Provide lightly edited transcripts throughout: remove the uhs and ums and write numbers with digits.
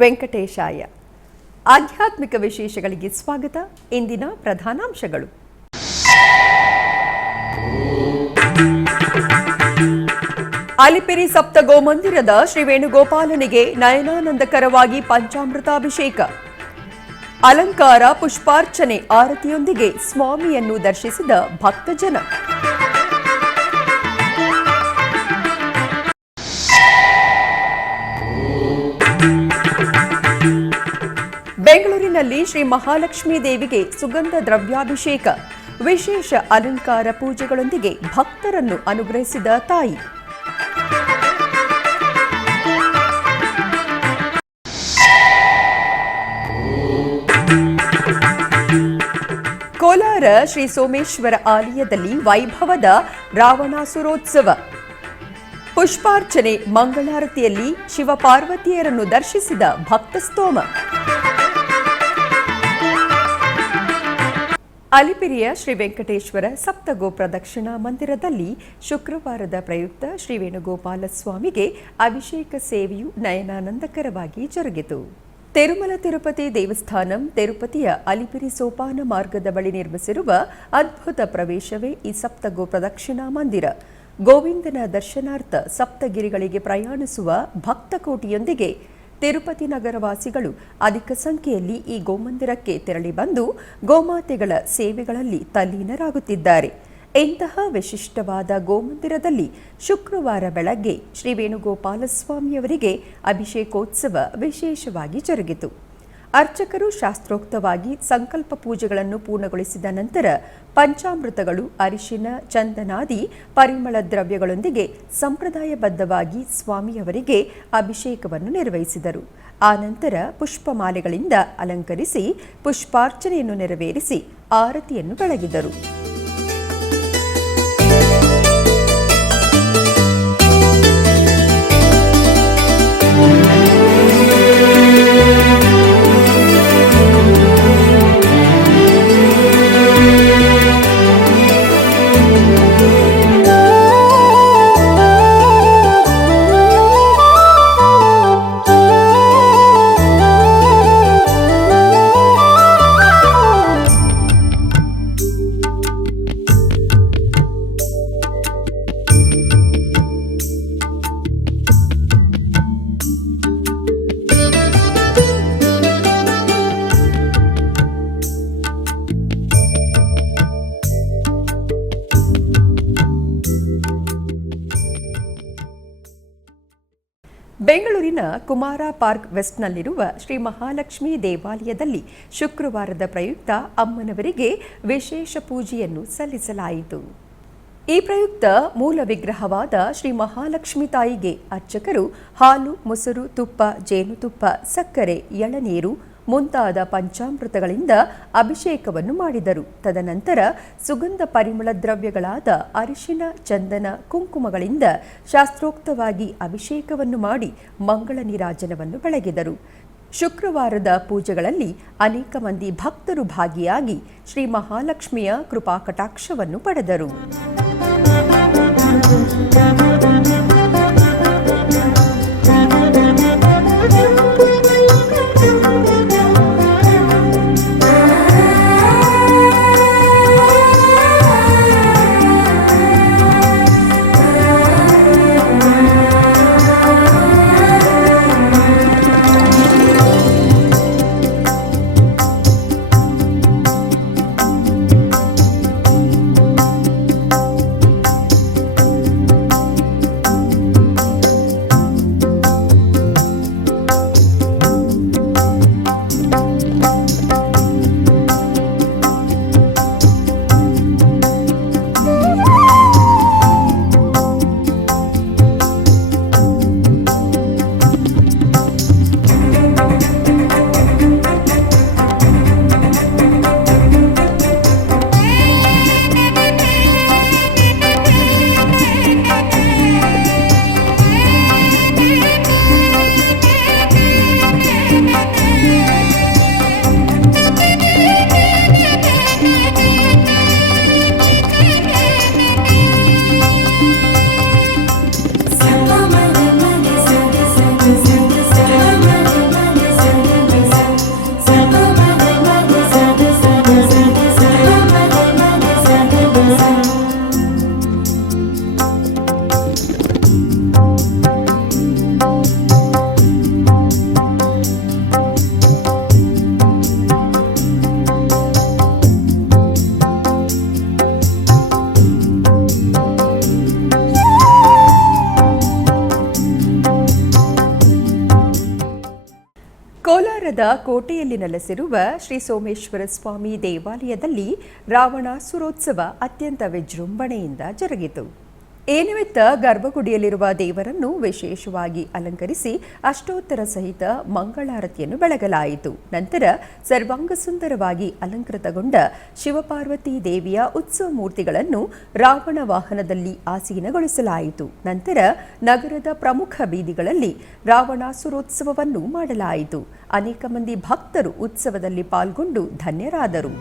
ವೆಂಕಟೇಶಾಯ. ಆಧ್ಯಾತ್ಮಿಕ ವಿಶೇಷಗಳಿಗೆ ಸ್ವಾಗತ. ಇಂದಿನ ಪ್ರಧಾನಾಂಶಗಳು. ಅಲಿಪಿರಿ ಸಪ್ತ ಗೋಮಂದಿರದ ಶ್ರೀ ವೇಣುಗೋಪಾಲನಿಗೆ ನಯನಾನಂದಕರವಾಗಿ ಪಂಚಾಮೃತಾಭಿಷೇಕ, ಅಲಂಕಾರ, ಪುಷ್ಪಾರ್ಚನೆ, ಆರತಿಯೊಂದಿಗೆ ಸ್ವಾಮಿಯನ್ನು ದರ್ಶಿಸಿದ ಭಕ್ತಜನ. ಬೆಂಗಳೂರಿನಲ್ಲಿ ಶ್ರೀ ಮಹಾಲಕ್ಷ್ಮೀ ದೇವಿಗೆ ಸುಗಂಧ ದ್ರವ್ಯಾಭಿಷೇಕ, ವಿಶೇಷ ಅಲಂಕಾರ ಪೂಜೆಗಳೊಂದಿಗೆ ಭಕ್ತರನ್ನು ಅನುಗ್ರಹಿಸಿದ ತಾಯಿ. ಕೋಲಾರ ಶ್ರೀ ಸೋಮೇಶ್ವರ ಆಲಯದಲ್ಲಿ ವೈಭವದ ರಾವಣಾಸುರೋತ್ಸವ, ಪುಷ್ಪಾರ್ಚನೆ, ಮಂಗಳಾರತಿಯಲ್ಲಿ ಶಿವಪಾರ್ವತಿಯರನ್ನು ದರ್ಶಿಸಿದ ಭಕ್ತಸ್ತೋಮ. ಅಲಿಪಿರಿಯ ಶ್ರೀ ವೆಂಕಟೇಶ್ವರ ಸಪ್ತಗೋ ಪ್ರದಕ್ಷಿಣಾ ಮಂದಿರದಲ್ಲಿ ಶುಕ್ರವಾರದ ಪ್ರಯುಕ್ತ ಶ್ರೀ ವೇಣುಗೋಪಾಲ ಸ್ವಾಮಿಗೆ ಅಭಿಷೇಕ ಸೇವೆಯು ನಯನಾನಂದಕರವಾಗಿ ಜರುಗಿತು. ತಿರುಮಲ ತಿರುಪತಿ ದೇವಸ್ಥಾನಂ ತಿರುಪತಿಯ ಅಲಿಪಿರಿ ಸೋಪಾನ ಮಾರ್ಗದ ಬಳಿ ನಿರ್ಮಿಸಿರುವ ಅದ್ಭುತ ಪ್ರವೇಶವೇ ಈ ಸಪ್ತಗೋ ಪ್ರದಕ್ಷಿಣಾ ಮಂದಿರ. ಗೋವಿಂದನ ದರ್ಶನಾರ್ಥ ಸಪ್ತಗಿರಿಗಳಿಗೆ ಪ್ರಯಾಣಿಸುವ ಭಕ್ತಕೋಟಿಯೊಂದಿಗೆ ತಿರುಪತಿ ನಗರವಾಸಿಗಳು ಅಧಿಕ ಸಂಖ್ಯೆಯಲ್ಲಿ ಈ ಗೋಮಂದಿರಕ್ಕೆ ತೆರಳಿ ಬಂದು ಗೋಮಾತೆಗಳ ಸೇವೆಗಳಲ್ಲಿ ತಲ್ಲೀನರಾಗುತ್ತಿದ್ದಾರೆ. ಇಂತಹ ವಿಶಿಷ್ಟವಾದ ಗೋಮಂದಿರದಲ್ಲಿ ಶುಕ್ರವಾರ ಬೆಳಗ್ಗೆ ಶ್ರೀ ವೇಣುಗೋಪಾಲಸ್ವಾಮಿಯವರಿಗೆ ಅಭಿಷೇಕೋತ್ಸವ ವಿಶೇಷವಾಗಿ ಜರುಗಿತು. ಅರ್ಚಕರು ಶಾಸ್ತ್ರೋಕ್ತವಾಗಿ ಸಂಕಲ್ಪ ಪೂಜೆಗಳನ್ನು ಪೂರ್ಣಗೊಳಿಸಿದ ನಂತರ ಪಂಚಾಮೃತಗಳು, ಅರಿಶಿನ, ಚಂದನಾದಿ ಪರಿಮಳ ದ್ರವ್ಯಗಳೊಂದಿಗೆ ಸಂಪ್ರದಾಯಬದ್ಧವಾಗಿ ಸ್ವಾಮಿಯವರಿಗೆ ಅಭಿಷೇಕವನ್ನು ನಿರ್ವಹಿಸಿದರು. ಆನಂತರ ಪುಷ್ಪಮಾಲೆಗಳಿಂದ ಅಲಂಕರಿಸಿ ಪುಷ್ಪಾರ್ಚನೆಯನ್ನು ನೆರವೇರಿಸಿ ಆರತಿಯನ್ನು ಬೆಳಗಿದರು. ಬೆಂಗಳೂರಿನ ಕುಮಾರ ಪಾರ್ಕ್ ವೆಸ್ಟ್ನಲ್ಲಿರುವ ಶ್ರೀ ಮಹಾಲಕ್ಷ್ಮೀ ದೇವಾಲಯದಲ್ಲಿ ಶುಕ್ರವಾರದ ಪ್ರಯುಕ್ತ ಅಮ್ಮನವರಿಗೆ ವಿಶೇಷ ಪೂಜೆಯನ್ನು ಸಲ್ಲಿಸಲಾಯಿತು. ಈ ಪ್ರಯುಕ್ತ ಮೂಲ ವಿಗ್ರಹವಾದ ಶ್ರೀ ಮಹಾಲಕ್ಷ್ಮಿ ತಾಯಿಗೆ ಅರ್ಚಕರು ಹಾಲು, ಮೊಸರು, ತುಪ್ಪ, ಜೇನುತುಪ್ಪ, ಸಕ್ಕರೆ, ಎಳನೀರು ಮುಂತಾದ ಪಂಚಾಮೃತಗಳಿಂದ ಅಭಿಷೇಕವನ್ನು ಮಾಡಿದರು. ತದನಂತರ ಸುಗಂಧ ಪರಿಮಳ ದ್ರವ್ಯಗಳಾದ ಅರಿಶಿನ, ಚಂದನ, ಕುಂಕುಮಗಳಿಂದ ಶಾಸ್ತ್ರೋಕ್ತವಾಗಿ ಅಭಿಷೇಕವನ್ನು ಮಾಡಿ ಮಂಗಳ ನೀರಾಜನವನ್ನು ಬೆಳಗಿದರು. ಶುಕ್ರವಾರದ ಪೂಜೆಗಳಲ್ಲಿ ಅನೇಕ ಮಂದಿ ಭಕ್ತರು ಭಾಗಿಯಾಗಿ ಶ್ರೀ ಮಹಾಲಕ್ಷ್ಮಿಯ ಕೃಪಾಕಟಾಕ್ಷವನ್ನು ಪಡೆದರು. ಕೋಲಾರದ ಕೋಟೆಯಲ್ಲಿ ನೆಲೆಸಿರುವ ಶ್ರೀ ಸೋಮೇಶ್ವರ ಸ್ವಾಮಿ ದೇವಾಲಯದಲ್ಲಿ ರಾವಣಾಸುರೋತ್ಸವ ಅತ್ಯಂತ ವಿಜೃಂಭಣೆಯಿಂದ ಜರುಗಿತು. ಈ ನಿಮಿತ್ತ ಗರ್ಭಗುಡಿಯಲ್ಲಿರುವ ದೇವರನ್ನು ವಿಶೇಷವಾಗಿ ಅಲಂಕರಿಸಿ ಅಷ್ಟೋತ್ತರ ಸಹಿತ ಮಂಗಳಾರತಿಯನ್ನು ಬೆಳಗಲಾಯಿತು. ನಂತರ ಸರ್ವಾಂಗ ಸುಂದರವಾಗಿ ಅಲಂಕೃತಗೊಂಡ ಶಿವಪಾರ್ವತಿ ದೇವಿಯ ಉತ್ಸವ ಮೂರ್ತಿಗಳನ್ನು ರಾವಣ ವಾಹನದಲ್ಲಿ ಆಸೀನಗೊಳಿಸಲಾಯಿತು. ನಂತರ ನಗರದ ಪ್ರಮುಖ ಬೀದಿಗಳಲ್ಲಿ ರಾವಣಾಸುರೋತ್ಸವವನ್ನು ಮಾಡಲಾಯಿತು. ಅನೇಕ ಮಂದಿ ಭಕ್ತರು ಉತ್ಸವದಲ್ಲಿ ಪಾಲ್ಗೊಂಡು ಧನ್ಯರಾದರು.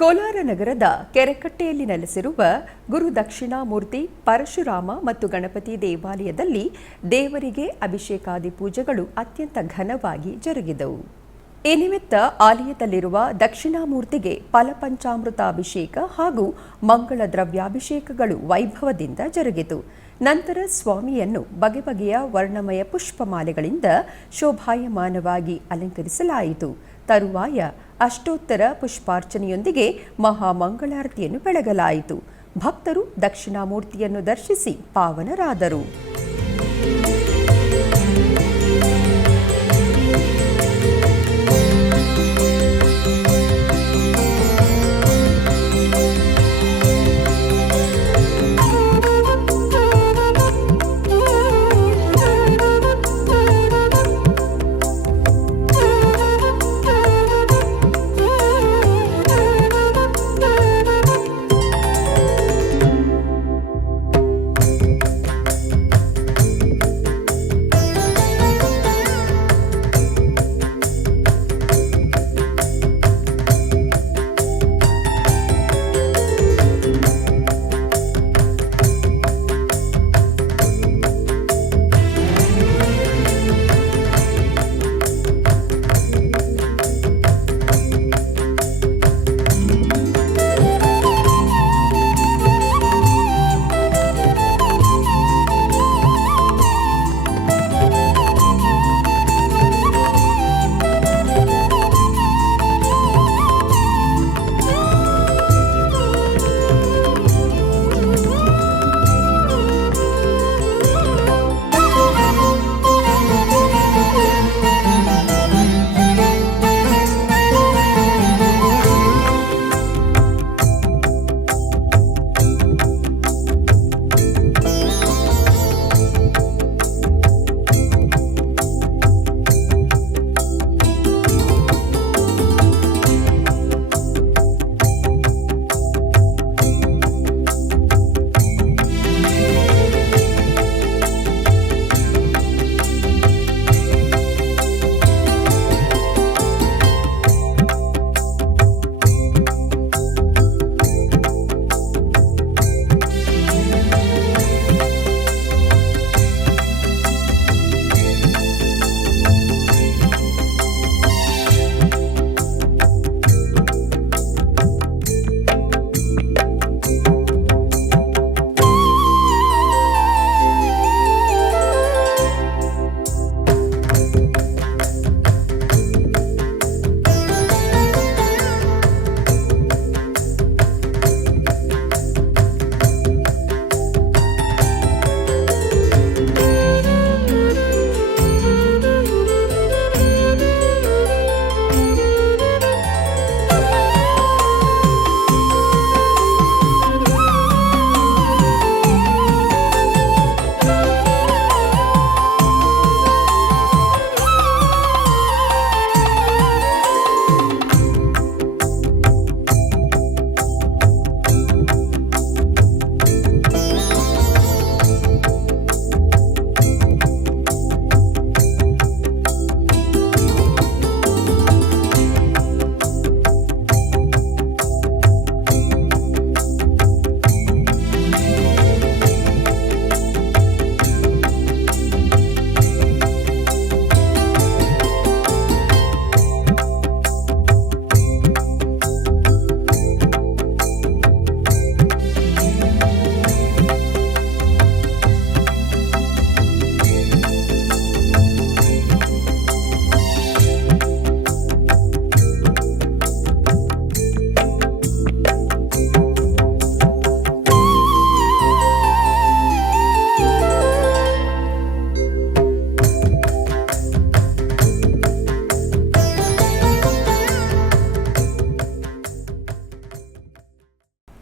ಕೋಲಾರ ನಗರದ ಕೆರೆಕಟ್ಟೆಯಲ್ಲಿ ನೆಲೆಸಿರುವ ಗುರು ದಕ್ಷಿಣಾಮೂರ್ತಿ, ಪರಶುರಾಮ ಮತ್ತು ಗಣಪತಿ ದೇವಾಲಯದಲ್ಲಿ ದೇವರಿಗೆ ಅಭಿಷೇಕಾದಿ ಪೂಜೆಗಳು ಅತ್ಯಂತ ಘನವಾಗಿ ಜರುಗಿದವು. ಈ ನಿಮಿತ್ತ ಆಲಯದಲ್ಲಿರುವ ದಕ್ಷಿಣಾಮೂರ್ತಿಗೆ ಫಲಪಂಚಾಮೃತಾಭಿಷೇಕ ಹಾಗೂ ಮಂಗಳ ದ್ರವ್ಯಾಭಿಷೇಕಗಳು ವೈಭವದಿಂದ ಜರುಗಿತು. ನಂತರ ಸ್ವಾಮಿಯನ್ನು ಬಗೆ ಬಗೆಯ ವರ್ಣಮಯ ಪುಷ್ಪಮಾಲೆಗಳಿಂದ ಶೋಭಾಯಮಾನವಾಗಿ ಅಲಂಕರಿಸಲಾಯಿತು. ತರುವಾಯ ಅಷ್ಟೋತ್ತರ ಪುಷ್ಪಾರ್ಚನೆಯೊಂದಿಗೆ ಮಹಾಮಂಗಳಾರತಿಯನ್ನು ಬೆಳಗಲಾಯಿತು. ಭಕ್ತರು ದಕ್ಷಿಣಾಮೂರ್ತಿಯನ್ನು ದರ್ಶಿಸಿ ಪಾವನರಾದರು.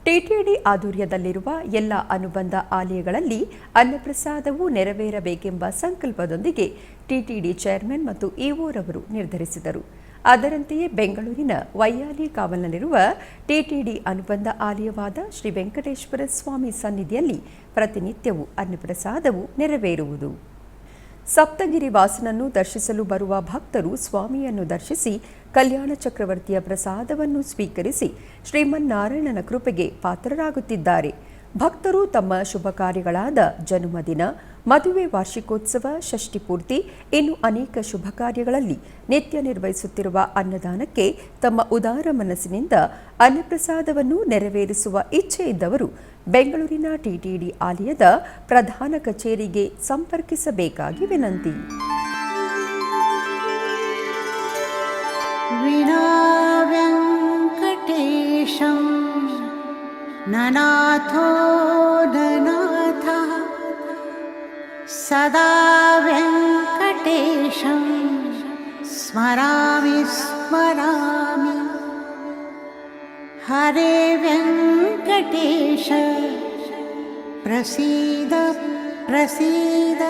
ಟಿಟಿಡಿ ಆಧ್ವರ್ಯದಲ್ಲಿರುವ ಎಲ್ಲ ಅನುಬಂಧ ಆಲಯಗಳಲ್ಲಿ ಅನ್ನಪ್ರಸಾದವು ನೆರವೇರಬೇಕೆಂಬ ಸಂಕಲ್ಪದೊಂದಿಗೆ ಟಿಟಿಡಿ ಚೇರ್ಮನ್ ಮತ್ತು ಇಒರವರು ನಿರ್ಧರಿಸಿದರು. ಅದರಂತೆಯೇ ಬೆಂಗಳೂರಿನ ವೈಯಾಲಿ ಕಾವಲ್ನಲ್ಲಿರುವ ಟಿಟಿಡಿ ಅನುಬಂಧ ಆಲಯವಾದ ಶ್ರೀ ವೆಂಕಟೇಶ್ವರ ಸ್ವಾಮಿ ಸನ್ನಿಧಿಯಲ್ಲಿ ಪ್ರತಿನಿತ್ಯವೂ ಅನ್ನಪ್ರಸಾದವು ನೆರವೇರುವುದು. ಸಪ್ತಗಿರಿ ವಾಸನನ್ನು ದರ್ಶಿಸಲು ಬರುವ ಭಕ್ತರು ಸ್ವಾಮಿಯನ್ನು ದರ್ಶಿಸಿ ಕಲ್ಯಾಣ ಚಕ್ರವರ್ತಿಯ ಪ್ರಸಾದವನ್ನು ಸ್ವೀಕರಿಸಿ ಶ್ರೀಮನ್ನಾರಾಯಣನ ಕೃಪೆಗೆ ಪಾತ್ರರಾಗುತ್ತಿದ್ದಾರೆ. ಭಕ್ತರು ತಮ್ಮ ಶುಭ ಕಾರ್ಯಗಳಾದ ಜನ್ಮದಿನ, ಮದುವೆ, ವಾರ್ಷಿಕೋತ್ಸವ, ಷಷ್ಠಿ ಪೂರ್ತಿ, ಇನ್ನು ಅನೇಕ ಶುಭ ಕಾರ್ಯಗಳಲ್ಲಿ ನಿತ್ಯ ನಿರ್ವಹಿಸುತ್ತಿರುವ ಅನ್ನದಾನಕ್ಕೆ ತಮ್ಮ ಉದಾರ ಮನಸ್ಸಿನಿಂದ ಅನ್ನಪ್ರಸಾದವನ್ನು ನೆರವೇರಿಸುವ ಇಚ್ಛೆ ಇದ್ದವರು ಬೆಂಗಳೂರಿನ ಟಿಟಿಡಿ ಆಲಯದ ಪ್ರಧಾನ ಕಚೇರಿಗೆ ಸಂಪರ್ಕಿಸಬೇಕಾಗಿ ವಿನಂತಿ. ವಿನಾ ವೆಂಕಟೇಶಂ ನನಾಥೋ ನನಾಥ ಸದಾ ವೆಂಕಟೇಶಂ ಸ್ಮರಾಮಿ ಸ್ಮರಾಮಿ. ಹರೇ ವೆಂಕಟೇಶ ಪ್ರಸೀದ ಪ್ರಸೀದ.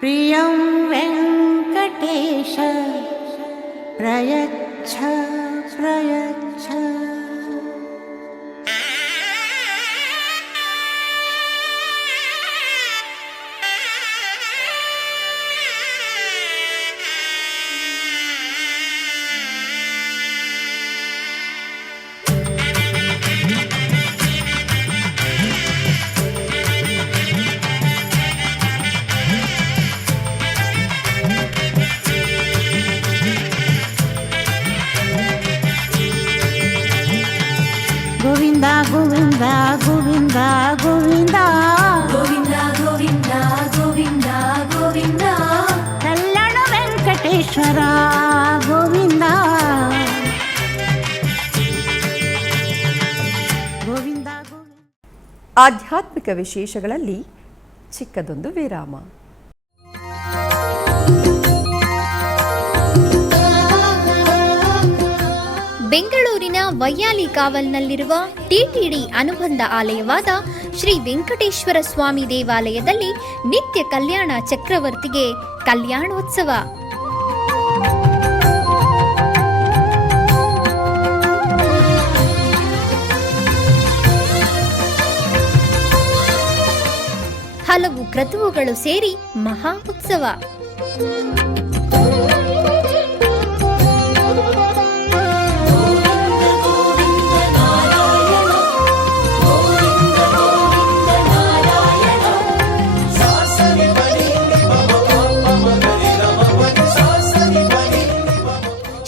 ಪ್ರಿಯಂ ವೆಂಕಟೇಶ ಪ್ರಯಚ್ಛ ಪ್ರಯಚ್ಛ. ಗೋವಿಂದ ಗೋವಿಂದ ಗೋವಿಂದ ಗೋವಿಂದ ಗೋವಿಂದ ಗೋವಿಂದ ಗೋವಿಂದ ಗೋವಿಂದ ಕಲ್ಯಾಣ ವೆಂಕಟೇಶ್ವರ ಗೋವಿಂದ ಗೋವಿಂದ ಗೋವಿಂದ. ಆಧ್ಯಾತ್ಮಿಕ ವಿಶೇಷಗಳಲ್ಲಿ ಚಿಕ್ಕದೊಂದು ವಿರಾಮ. ಬೆಂಗಳೂರಿನ ವೈಯಾಲಿ ಕಾವಲ್ನಲ್ಲಿರುವ ಟಿಟಿಡಿ ಅನುಬಂಧ ಆಲಯವಾದ ಶ್ರೀ ವೆಂಕಟೇಶ್ವರ ಸ್ವಾಮಿ ದೇವಾಲಯದಲ್ಲಿ ನಿತ್ಯ ಕಲ್ಯಾಣ ಚಕ್ರವರ್ತಿಗೆ ಕಲ್ಯಾಣೋತ್ಸವ. ಹಲವು ಕ್ರತುವುಗಳು ಸೇರಿ ಮಹಾ ಉತ್ಸವ.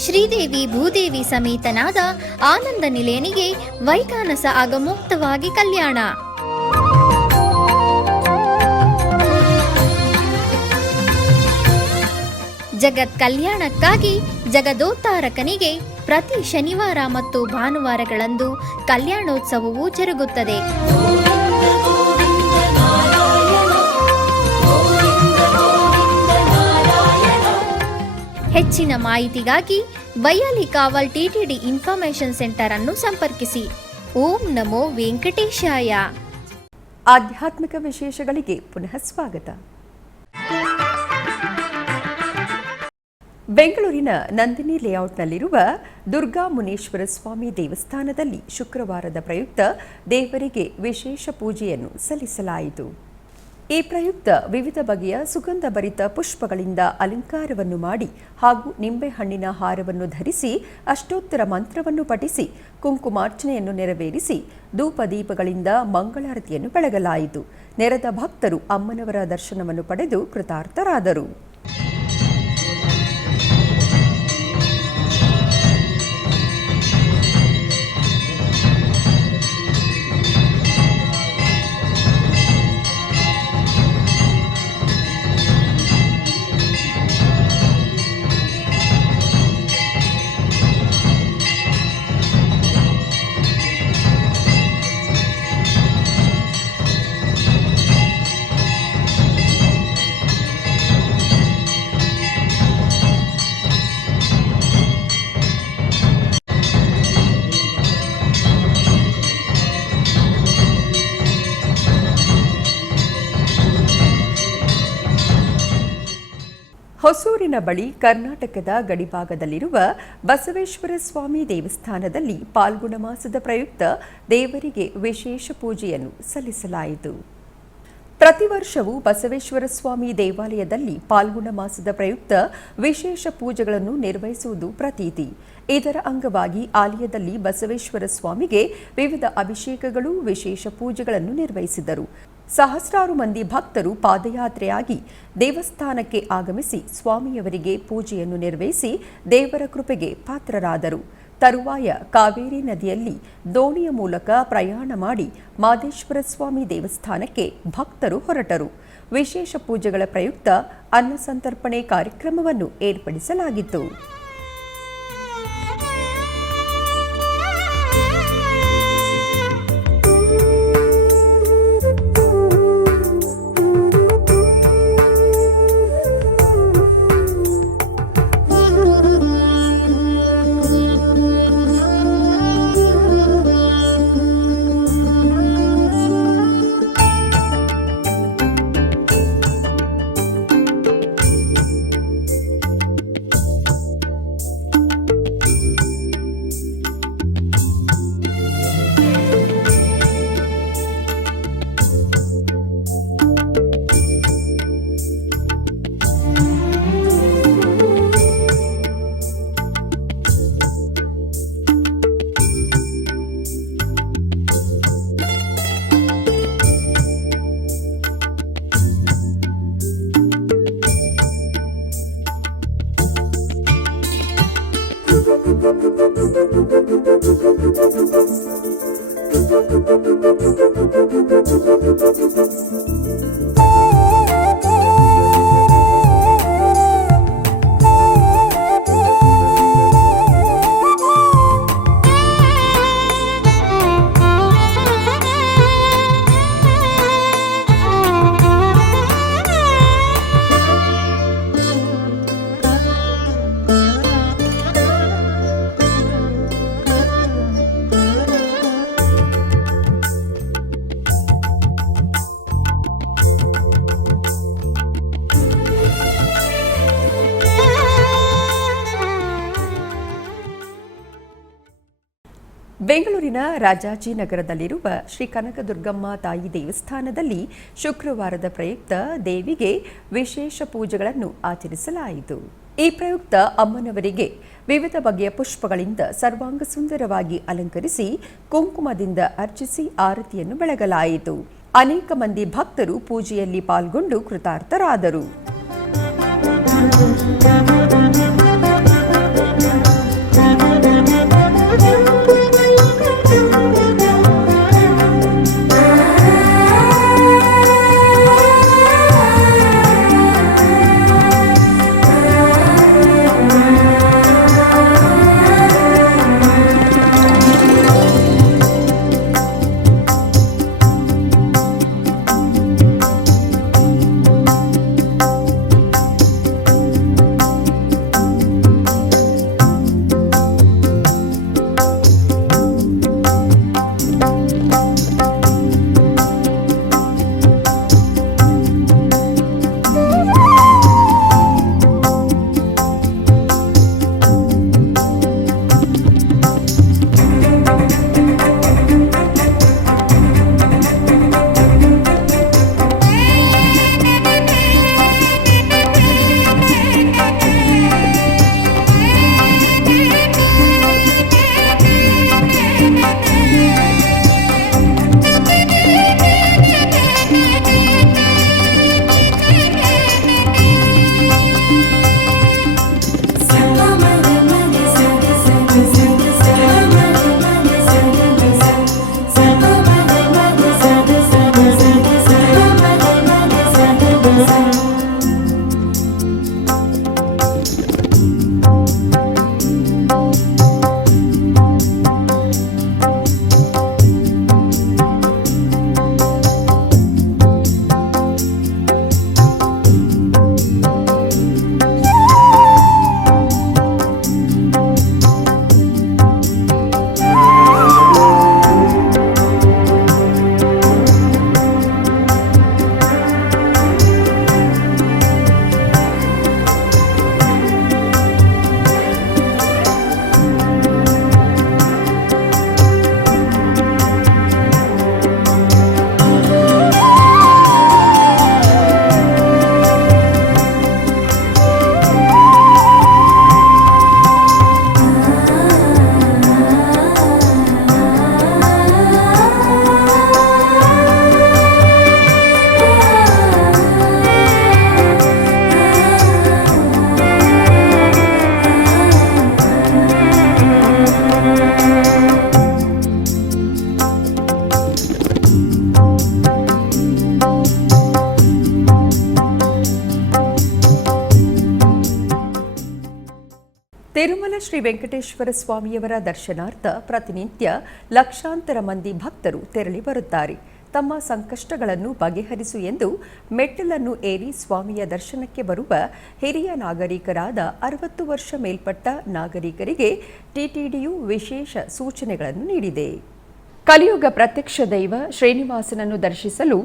ಶ್ರೀದೇವಿ ಭೂದೇವಿ ಸಮೇತನಾದ ಆನಂದ ನಿಲಯನಿಗೆ ವೈಖಾನಸ ಆಗಮೋಕ್ತವಾಗಿ ಕಲ್ಯಾಣ. ಜಗತ್ ಕಲ್ಯಾಣಕ್ಕಾಗಿ ಜಗದೋತ್ತಾರಕನಿಗೆ ಪ್ರತಿ ಶನಿವಾರ ಮತ್ತು ಭಾನುವಾರಗಳಂದು ಕಲ್ಯಾಣೋತ್ಸವವು ಜರುಗುತ್ತದೆ. ಹೆಚ್ಚಿನ ಮಾಹಿತಿಗಾಗಿ ವೈಯಾಲಿ ಕಾವಲ್ ಟಿಟಿಡಿ ಇನ್ಫಾರ್ಮೇಶನ್ ಸೆಂಟರ್ ಅನ್ನು ಸಂಪರ್ಕಿಸಿ. ಓಂ ನಮೋ ವೆಂಕಟೇಶಾಯ. ಆಧ್ಯಾತ್ಮಿಕ ವಿಶೇಷಗಳಿಗೆ ಪುನಃ ಸ್ವಾಗತ. ಬೆಂಗಳೂರಿನ ನಂದಿನಿ ಲೇಔಟ್ನಲ್ಲಿರುವ ದುರ್ಗಾ ಮುನೇಶ್ವರ ಸ್ವಾಮಿ ದೇವಸ್ಥಾನದಲ್ಲಿ ಶುಕ್ರವಾರದ ಪ್ರಯುಕ್ತ ದೇವರಿಗೆ ವಿಶೇಷ ಪೂಜೆಯನ್ನು ಸಲ್ಲಿಸಲಾಯಿತು. ಈ ಪ್ರಯುಕ್ತ ವಿವಿಧ ಬಗೆಯ ಸುಗಂಧ ಭರಿತ ಪುಷ್ಪಗಳಿಂದ ಅಲಂಕಾರವನ್ನು ಮಾಡಿ ಹಾಗೂ ನಿಂಬೆಹಣ್ಣಿನ ಹಾರವನ್ನು ಧರಿಸಿ ಅಷ್ಟೋತ್ತರ ಮಂತ್ರವನ್ನು ಪಠಿಸಿ ಕುಂಕುಮಾರ್ಚನೆಯನ್ನು ನೆರವೇರಿಸಿ ಧೂಪದೀಪಗಳಿಂದ ಮಂಗಳಾರತಿಯನ್ನು ಬೆಳಗಲಾಯಿತು. ನೆರೆದ ಭಕ್ತರು ಅಮ್ಮನವರ ದರ್ಶನವನ್ನು ಪಡೆದು ಕೃತಾರ್ಥರಾದರು. ಹೊಸೂರಿನ ಬಳಿ ಕರ್ನಾಟಕದ ಗಡಿಭಾಗದಲ್ಲಿರುವ ಬಸವೇಶ್ವರ ಸ್ವಾಮಿ ದೇವಸ್ಥಾನದಲ್ಲಿ ಪಾಲ್ಗುಣ ಮಾಸದ ಪ್ರಯುಕ್ತ ದೇವರಿಗೆ ವಿಶೇಷ ಪೂಜೆಯನ್ನು ಸಲ್ಲಿಸಲಾಯಿತು. ಪ್ರತಿ ವರ್ಷವೂ ಬಸವೇಶ್ವರ ಸ್ವಾಮಿ ದೇವಾಲಯದಲ್ಲಿ ಪಾಲ್ಗುಣ ಮಾಸದ ಪ್ರಯುಕ್ತ ವಿಶೇಷ ಪೂಜೆಗಳನ್ನು ನಿರ್ವಹಿಸುವುದು ಪ್ರತೀತಿ. ಇದರ ಅಂಗವಾಗಿ ಆಲಯದಲ್ಲಿ ಬಸವೇಶ್ವರ ಸ್ವಾಮಿಗೆ ವಿವಿಧ ಅಭಿಷೇಕಗಳು, ವಿಶೇಷ ಪೂಜೆಗಳನ್ನು ನಿರ್ವಹಿಸಿದರು. ಸಹಸ್ರಾರು ಮಂದಿ ಭಕ್ತರು ಪಾದಯಾತ್ರೆಯಾಗಿ ದೇವಸ್ಥಾನಕ್ಕೆ ಆಗಮಿಸಿ ಸ್ವಾಮಿಯವರಿಗೆ ಪೂಜೆಯನ್ನು ನಿರ್ವಹಿಸಿ ದೇವರ ಕೃಪೆಗೆ ಪಾತ್ರರಾದರು. ತರುವಾಯ ಕಾವೇರಿ ನದಿಯಲ್ಲಿ ದೋಣಿಯ ಮೂಲಕ ಪ್ರಯಾಣ ಮಾಡಿ ಮಾದೇಶ್ವರ ಸ್ವಾಮಿ ದೇವಸ್ಥಾನಕ್ಕೆ ಭಕ್ತರು ಹೊರಟರು. ವಿಶೇಷ ಪೂಜೆಗಳ ಪ್ರಯುಕ್ತ ಅನ್ನ ಸಂತರ್ಪಣೆ ಕಾರ್ಯಕ್ರಮವನ್ನು ಏರ್ಪಡಿಸಲಾಗಿತ್ತು. ಬೆಂಗಳೂರಿನ ರಾಜಾಜಿನಗರದಲ್ಲಿರುವ ಶ್ರೀ ಕನಕದುರ್ಗಮ್ಮ ತಾಯಿ ದೇವಸ್ಥಾನದಲ್ಲಿ ಶುಕ್ರವಾರದ ಪ್ರಯುಕ್ತ ದೇವಿಗೆ ವಿಶೇಷ ಪೂಜೆಗಳನ್ನು ಆಚರಿಸಲಾಯಿತು. ಈ ಪ್ರಯುಕ್ತ ಅಮ್ಮನವರಿಗೆ ವಿವಿಧ ಬಗೆಯ ಪುಷ್ಪಗಳಿಂದ ಸರ್ವಾಂಗ ಸುಂದರವಾಗಿ ಅಲಂಕರಿಸಿ ಕುಂಕುಮದಿಂದ ಅರ್ಚಿಸಿ ಆರತಿಯನ್ನು ಬೆಳಗಲಾಯಿತು. ಅನೇಕ ಮಂದಿ ಭಕ್ತರು ಪೂಜೆಯಲ್ಲಿ ಪಾಲ್ಗೊಂಡು ಕೃತಾರ್ಥರಾದರು. ಶ್ರೀ ವೆಂಕಟೇಶ್ವರ ಸ್ವಾಮಿಯವರ ದರ್ಶನಾರ್ಥ ಪ್ರತಿನಿತ್ಯ ಲಕ್ಷಾಂತರ ಮಂದಿ ಭಕ್ತರು ತೆರಳಿ ಬರುತ್ತಾರೆ. ತಮ್ಮ ಸಂಕಷ್ಟಗಳನ್ನು ಬಗೆಹರಿಸು ಎಂದು ಮೆಟ್ಟಿಲನ್ನು ಏರಿ ಸ್ವಾಮಿಯ ದರ್ಶನಕ್ಕೆ ಬರುವ ಹಿರಿಯ ನಾಗರಿಕರಾದ 60 ವರ್ಷ ಮೇಲ್ಪಟ್ಟ ನಾಗರಿಕರಿಗೆ ಟಿಟಿಡಿಯು ವಿಶೇಷ ಸೂಚನೆಗಳನ್ನು ನೀಡಿದೆ. ಕಲಿಯುಗ ಪ್ರತ್ಯಕ್ಷ ದೈವ ಶ್ರೀನಿವಾಸನನ್ನು ದರ್ಶಿಸಲು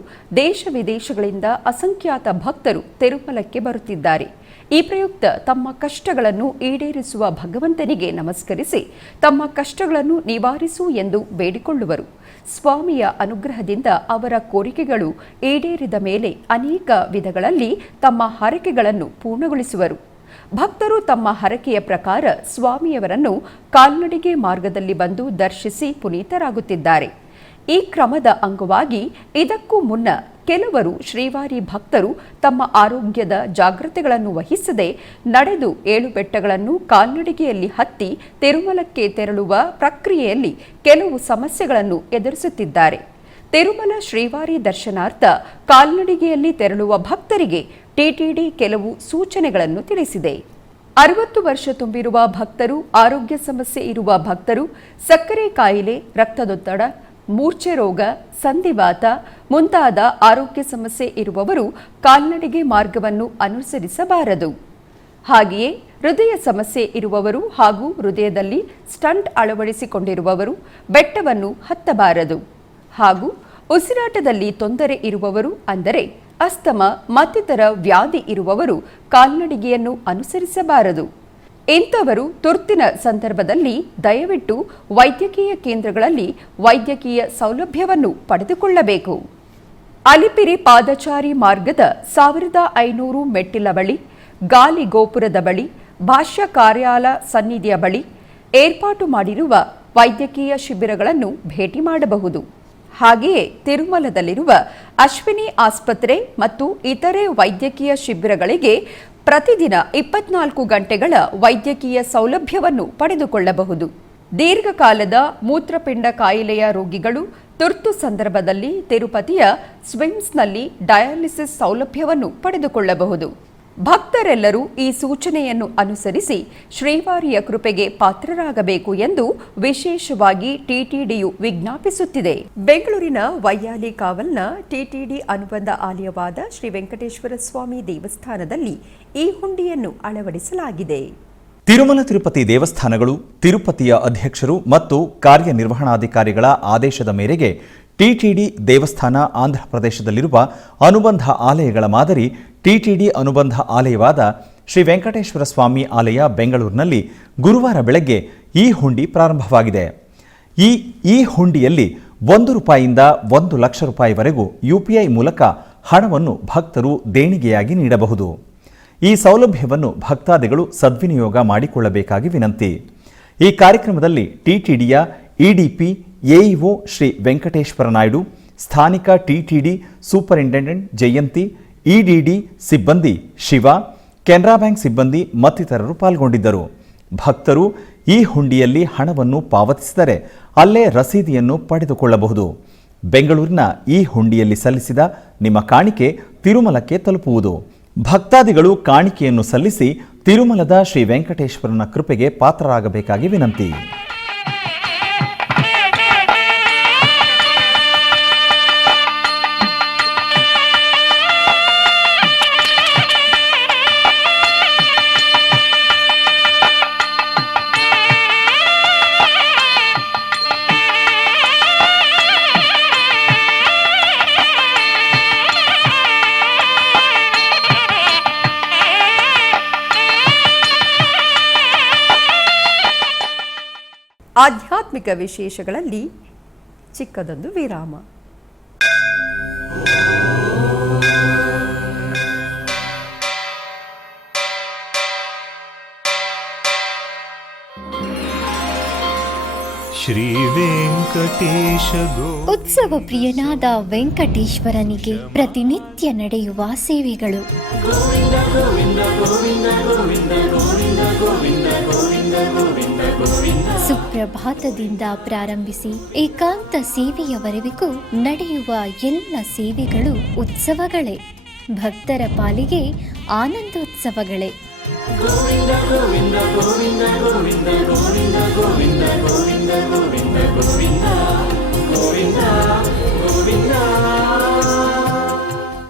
ದೇಶ ವಿದೇಶಗಳಿಂದ ಅಸಂಖ್ಯಾತ ಭಕ್ತರು ತಿರುಮಲಕ್ಕೆ ಬರುತ್ತಿದ್ದಾರೆ. ಈ ಪ್ರಯುಕ್ತ ತಮ್ಮ ಕಷ್ಟಗಳನ್ನು ಈಡೇರಿಸುವ ಭಗವಂತನಿಗೆ ನಮಸ್ಕರಿಸಿ ತಮ್ಮ ಕಷ್ಟಗಳನ್ನು ನಿವಾರಿಸು ಎಂದು ಬೇಡಿಕೊಳ್ಳುವರು. ಸ್ವಾಮಿಯ ಅನುಗ್ರಹದಿಂದ ಅವರ ಕೋರಿಕೆಗಳು ಈಡೇರಿದ ಮೇಲೆ ಅನೇಕ ವಿಧಗಳಲ್ಲಿ ತಮ್ಮ ಹರಕೆಗಳನ್ನು ಪೂರ್ಣಗೊಳಿಸುವರು. ಭಕ್ತರು ತಮ್ಮ ಹರಕೆಯ ಪ್ರಕಾರ ಸ್ವಾಮಿಯವರನ್ನು ಕಾಲ್ನಡಿಗೆ ಮಾರ್ಗದಲ್ಲಿ ಬಂದು ದರ್ಶಿಸಿ ಪುನೀತರಾಗುತ್ತಿದ್ದಾರೆ. ಈ ಕ್ರಮದ ಅಂಗವಾಗಿ ಇದಕ್ಕೂ ಮುನ್ನ ಕೆಲವರು ಶ್ರೀವಾರಿ ಭಕ್ತರು ತಮ್ಮ ಆರೋಗ್ಯದ ಜಾಗ್ರತೆಗಳನ್ನು ವಹಿಸದೆ ನಡೆದು 7 ಬೆಟ್ಟಗಳನ್ನು ಕಾಲ್ನಡಿಗೆಯಲ್ಲಿ ಹತ್ತಿ ತಿರುಮಲಕ್ಕೆ ತೆರಳುವ ಪ್ರಕ್ರಿಯೆಯಲ್ಲಿ ಕೆಲವು ಸಮಸ್ಯೆಗಳನ್ನು ಎದುರಿಸುತ್ತಿದ್ದಾರೆ. ತಿರುಮಲ ಶ್ರೀವಾರಿ ದರ್ಶನಾರ್ಥ ಕಾಲ್ನಡಿಗೆಯಲ್ಲಿ ತೆರಳುವ ಭಕ್ತರಿಗೆ ಟಿಟಿಡಿ ಕೆಲವು ಸೂಚನೆಗಳನ್ನು ತಿಳಿಸಿದೆ. 60 ವರ್ಷ ತುಂಬಿರುವ ಭಕ್ತರು, ಆರೋಗ್ಯ ಸಮಸ್ಯೆ ಇರುವ ಭಕ್ತರು, ಸಕ್ಕರೆ ಕಾಯಿಲೆ, ರಕ್ತದೊತ್ತಡ, ಮೂರ್ಛೆ ರೋಗ, ಸಂಧಿವಾತ ಮುಂತಾದ ಆರೋಗ್ಯ ಸಮಸ್ಯೆ ಇರುವವರು ಕಾಲ್ನಡಿಗೆ ಮಾರ್ಗವನ್ನು ಅನುಸರಿಸಬಾರದು. ಹಾಗೆಯೇ ಹೃದಯ ಸಮಸ್ಯೆ ಇರುವವರು ಹಾಗೂ ಹೃದಯದಲ್ಲಿ ಸ್ಟಂಟ್ ಅಳವಡಿಸಿಕೊಂಡಿರುವವರು ಬೆಟ್ಟವನ್ನು ಹತ್ತಬಾರದು. ಹಾಗೂ ಉಸಿರಾಟದಲ್ಲಿ ತೊಂದರೆ ಇರುವವರು ಅಂದರೆ ಅಸ್ತಮ ಮತ್ತಿತರ ವ್ಯಾಧಿ ಇರುವವರು ಕಾಲ್ನಡಿಗೆಯನ್ನು ಅನುಸರಿಸಬಾರದು. ಇಂಥವರು ತುರ್ತಿನ ಸಂದರ್ಭದಲ್ಲಿ ದಯವಿಟ್ಟು ವೈದ್ಯಕೀಯ ಕೇಂದ್ರಗಳಲ್ಲಿ ವೈದ್ಯಕೀಯ ಸೌಲಭ್ಯವನ್ನು ಪಡೆದುಕೊಳ್ಳಬೇಕು. ಅಲಿಪಿರಿ ಪಾದಚಾರಿ ಮಾರ್ಗದ 1500 ಮೆಟ್ಟಿಲ ಬಳಿ, ಗಾಲಿ ಗೋಪುರದ ಬಳಿ, ಭಾಷ್ಯ ಕಾರ್ಯಾಲಯ ಸನ್ನಿಧಿಯ ಬಳಿ ಏರ್ಪಾಟು ಮಾಡಿರುವ ವೈದ್ಯಕೀಯ ಶಿಬಿರಗಳನ್ನು ಭೇಟಿ ಮಾಡಬಹುದು. ಹಾಗೆಯೇ ತಿರುಮಲದಲ್ಲಿರುವ ಅಶ್ವಿನಿ ಆಸ್ಪತ್ರೆ ಮತ್ತು ಇತರೆ ವೈದ್ಯಕೀಯ ಶಿಬಿರಗಳಿಗೆ ಪ್ರತಿದಿನ 24 ಗಂಟೆಗಳ ವೈದ್ಯಕೀಯ ಸೌಲಭ್ಯವನ್ನು ಪಡೆದುಕೊಳ್ಳಬಹುದು. ದೀರ್ಘಕಾಲದ ಮೂತ್ರಪಿಂಡ ಕಾಯಿಲೆಯ ರೋಗಿಗಳು ತುರ್ತು ಸಂದರ್ಭದಲ್ಲಿ ತಿರುಪತಿಯ ಸ್ವಿಮ್ಸ್ನಲ್ಲಿ ಡಯಾಲಿಸಿಸ್ ಸೌಲಭ್ಯವನ್ನು ಪಡೆದುಕೊಳ್ಳಬಹುದು. ಭಕ್ತರೆಲ್ಲರೂ ಈ ಸೂಚನೆಯನ್ನು ಅನುಸರಿಸಿ ಶ್ರೀವಾರಿಯ ಕೃಪೆಗೆ ಪಾತ್ರರಾಗಬೇಕು ಎಂದು ವಿಶೇಷವಾಗಿ ಟಿಟಿಡಿಯು ವಿಜ್ಞಾಪಿಸುತ್ತಿದೆ. ಬೆಂಗಳೂರಿನ ವೈಯಾಲಿ ಕಾವಲ್ನ ಟಿಟಿಡಿ ಅನುಬಂಧ ಆಲಯವಾದ ಶ್ರೀ ವೆಂಕಟೇಶ್ವರ ಸ್ವಾಮಿ ದೇವಸ್ಥಾನದಲ್ಲಿ ಈ ಹುಂಡಿಯನ್ನು ಅಳವಡಿಸಲಾಗಿದೆ. ತಿರುಮಲ ತಿರುಪತಿ ದೇವಸ್ಥಾನಗಳು ತಿರುಪತಿಯ ಅಧ್ಯಕ್ಷರು ಮತ್ತು ಕಾರ್ಯನಿರ್ವಹಣಾಧಿಕಾರಿಗಳ ಆದೇಶದ ಮೇರೆಗೆ ಟಿಟಿಡಿ ದೇವಸ್ಥಾನ ಆಂಧ್ರಪ್ರದೇಶದಲ್ಲಿರುವ ಅನುಬಂಧ ಆಲಯಗಳ ಮಾದರಿ ಟಿಟಿಡಿ ಅನುಬಂಧ ಆಲಯವಾದ ಶ್ರೀ ವೆಂಕಟೇಶ್ವರ ಸ್ವಾಮಿ ಆಲಯ ಬೆಂಗಳೂರಿನಲ್ಲಿ ಗುರುವಾರ ಬೆಳಗ್ಗೆ ಈ ಹುಂಡಿ ಪ್ರಾರಂಭವಾಗಿದೆ. ಈ ಹುಂಡಿಯಲ್ಲಿ ₹1 1 ಲಕ್ಷ ರೂಪಾಯಿವರೆಗೂ UPI ಮೂಲಕ ಹಣವನ್ನು ಭಕ್ತರು ದೇಣಿಗೆಯಾಗಿ ನೀಡಬಹುದು. ಈ ಸೌಲಭ್ಯವನ್ನು ಭಕ್ತಾದಿಗಳು ಸದ್ವಿನಿಯೋಗ ಮಾಡಿಕೊಳ್ಳಬೇಕಾಗಿ ವಿನಂತಿ. ಈ ಕಾರ್ಯಕ್ರಮದಲ್ಲಿ ಟಿಟಿಡಿಯ ಇಡಿಪಿ ಎಇಒ ಶ್ರೀ ವೆಂಕಟೇಶ್ವರ ನಾಯ್ಡು, ಸ್ಥಾನಿಕ ಟಿಟಿಡಿ ಸೂಪರಿಂಟೆಂಡೆಂಟ್ ಜಯಂತಿ, ಇಡಿಡಿ ಸಿಬ್ಬಂದಿ ಶಿವ, ಕೆನರಾ ಬ್ಯಾಂಕ್ ಸಿಬ್ಬಂದಿ ಮತ್ತಿತರರು ಪಾಲ್ಗೊಂಡಿದ್ದರು. ಭಕ್ತರು ಈ ಹುಂಡಿಯಲ್ಲಿ ಹಣವನ್ನು ಪಾವತಿಸಿದರೆ ಅಲ್ಲೇ ರಸೀದಿಯನ್ನು ಪಡೆದುಕೊಳ್ಳಬಹುದು. ಬೆಂಗಳೂರಿನ ಈ ಹುಂಡಿಯಲ್ಲಿ ಸಲ್ಲಿಸಿದ ನಿಮ್ಮ ಕಾಣಿಕೆ ತಿರುಮಲಕ್ಕೆ ತಲುಪುವುದು. ಭಕ್ತಾದಿಗಳು ಕಾಣಿಕೆಯನ್ನು ಸಲ್ಲಿಸಿ ತಿರುಮಲದ ಶ್ರೀ ವೆಂಕಟೇಶ್ವರನ ಕೃಪೆಗೆ ಪಾತ್ರರಾಗಬೇಕಾಗಿ ವಿನಂತಿ. ಆಧ್ಯಾತ್ಮಿಕ ವಿಶೇಷಗಳಲ್ಲಿ ಚಿಕ್ಕದೊಂದು ವಿರಾಮ. ಶ್ರೀ ವೆಂಕಟೇಶ ಉತ್ಸವ ಪ್ರಿಯನಾದ ವೆಂಕಟೇಶ್ವರನಿಗೆ ಪ್ರತಿನಿತ್ಯ ನಡೆಯುವ ಸೇವೆಗಳು. ಸುಪ್ರಭಾತದಿಂದ ಪ್ರಾರಂಭಿಸಿ ಏಕಾಂತ ಸೇವೆಯವರೆಗೂ ನಡೆಯುವ ಎಲ್ಲ ಸೇವೆಗಳು ಉತ್ಸವಗಳೇ. ಭಕ್ತರ ಪಾಲಿಗೆ ಆನಂದೋತ್ಸವಗಳೇ.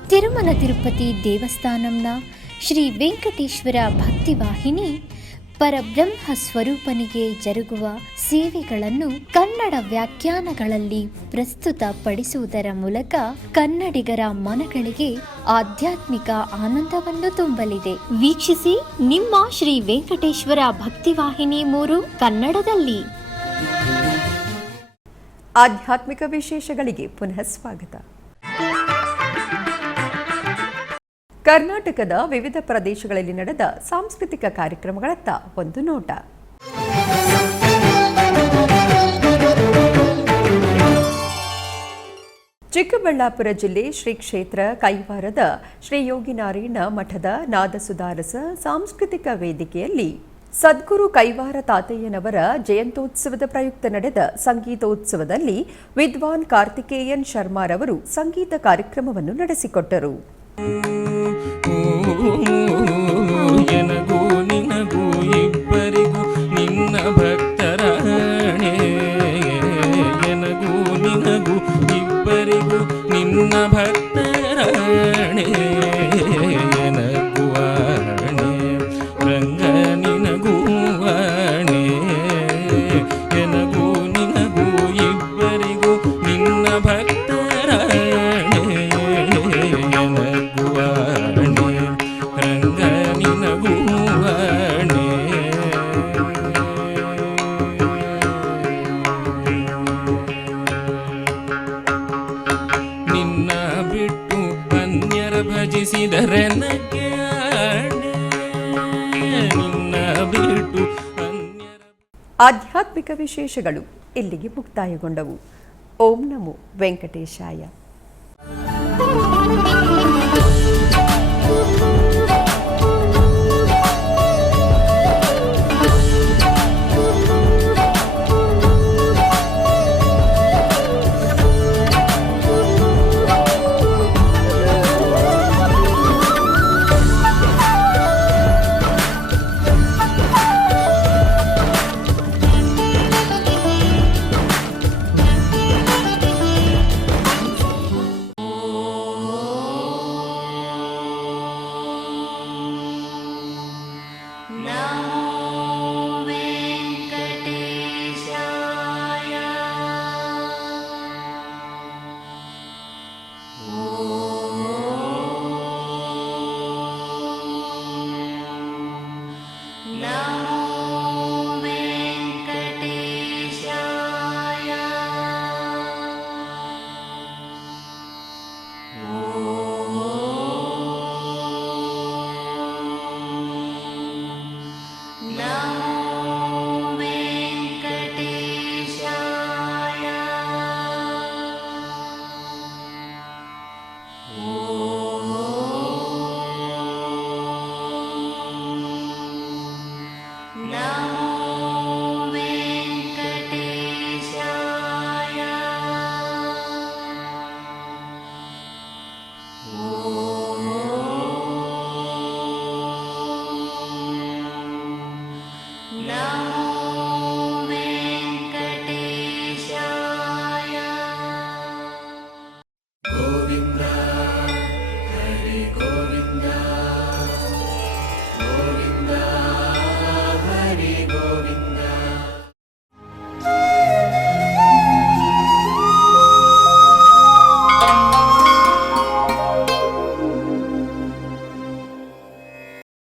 ತಿರುಮಲ ತಿರುಪತಿ ದೇವಸ್ಥಾನಂನ ಶ್ರೀ ವೆಂಕಟೇಶ್ವರ ಭಕ್ತಿವಾಹಿನಿ ಪರಬ್ರಹ್ಮ ಸ್ವರೂಪನಿಗೆ ಜರುಗುವ ಸೇವೆಗಳನ್ನು ಕನ್ನಡ ವ್ಯಾಖ್ಯಾನಗಳಲ್ಲಿ ಪ್ರಸ್ತುತಪಡಿಸುವುದರ ಮೂಲಕ ಕನ್ನಡಿಗರ ಮನಗಳಿಗೆ ಆಧ್ಯಾತ್ಮಿಕ ಆನಂದವನ್ನು ತುಂಬಲಿದೆ. ವೀಕ್ಷಿಸಿ ನಿಮ್ಮ ಶ್ರೀ ವೆಂಕಟೇಶ್ವರ ಭಕ್ತಿವಾಹಿನಿ 3 ಕನ್ನಡದಲ್ಲಿ. ಆಧ್ಯಾತ್ಮಿಕ ವಿಶೇಷಗಳಿಗೆ ಪುನಃ ಸ್ವಾಗತ. ಕರ್ನಾಟಕದ ವಿವಿಧ ಪ್ರದೇಶಗಳಲ್ಲಿ ನಡೆದ ಸಾಂಸ್ಕೃತಿಕ ಕಾರ್ಯಕ್ರಮಗಳತ್ತ ಒಂದು ನೋಟ. ಚಿಕ್ಕಬಳ್ಳಾಪುರ ಜಿಲ್ಲೆ ಶ್ರೀ ಕ್ಷೇತ್ರ ಕೈವಾರದ ಶ್ರೀ ಯೋಗಿನಾರಾಯಣ ಮಠದ ನಾದಸುಧಾರಸ ಸಾಂಸ್ಕೃತಿಕ ವೇದಿಕೆಯಲ್ಲಿ ಸದ್ಗುರು ಕೈವಾರ ತಾತಯ್ಯನವರ ಜಯಂತ್ಯೋತ್ಸವದ ಪ್ರಯುಕ್ತ ನಡೆದ ಸಂಗೀತೋತ್ಸವದಲ್ಲಿ ವಿದ್ವಾನ್ ಕಾರ್ತಿಕೇಯನ್ ಶರ್ಮಾರವರು ಸಂಗೀತ ಕಾರ್ಯಕ್ರಮವನ್ನು ನಡೆಸಿಕೊಟ್ಟರು. ಎನಗೂ ನಿನಗೂ ಇಬ್ಬರಿಗೂ ನಿನ್ನ ಭಕ್ತರಾಣೆ, ಎನಗೂ ನಿನಗೂ ಇಬ್ಬರಿಗೂ ನಿನ್ನ ಭಕ್ತರಾಣೆ, ಎನಗುವಾಣೆ ರಂಗ ನಿನಗುವಾಣೆ, ಎನಗೂ ನಿನಗೂ ಇಬ್ಬರಿಗೂ ನಿನ್ನ ಭಕ್ತರಾಣೆ, ಆಧ್ಯಾತ್ಮಿಕ ವಿಶೇಷಗಳು ಇಲ್ಲಿಗೆ ಮುಕ್ತಾಯಗೊಂಡವು. ಓಂ ನಮೋ ವೆಂಕಟೇಶಾಯ.